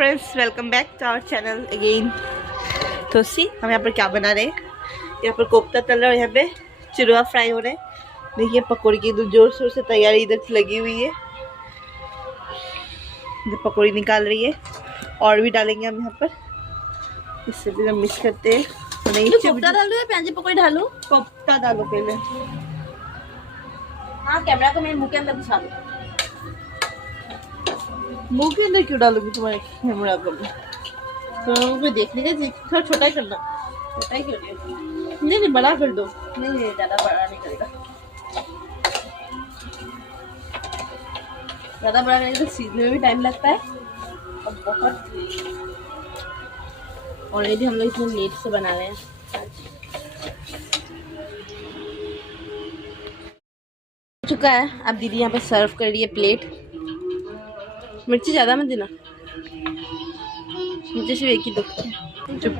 Friends, welcome back to our channel again. तो see हम यहाँ पर क्या बना रहे हैं। यहाँ पर कोफ्ता तल रहा है और यहाँ पे चिड़वा फ्राई हो रहे हैं। देखिए पकौड़ी की जोर शोर से तैयारी इधर से लगी हुई है। इधर पकौड़ी निकाल रही है और भी डालेंगे हम यहाँ पर। इससे भी हम मिक्स करते हैं। नहीं कोफ्ता डालू या प्याजी पकौड़ी डालू? कोफ्ता डालो पहले। हाँ, कैमरा को मेरे मुंह के अंदर घुसा दो। मुंह के अंदर क्यों डालोगी तुम्हारे कैमरा को? तो कोई देखने का थोड़ा छोटा ही करना। छोटा ही क्यों नहीं? नहीं बड़ा कर दो। नहीं ज्यादा बड़ा नहीं करेगा। ज्यादा बड़ा करेगा तो सीखने में भी टाइम लगता है और बहुत। ऑलरेडी हम लोग इसमें मीट से बना रहे हैं। चुका है। अब दीदी यहाँ पे सर्व कर रही है प्लेट। मिर्ची ज़्यादा मत देना, मुझे सिर्फ एक ही दो। चुप।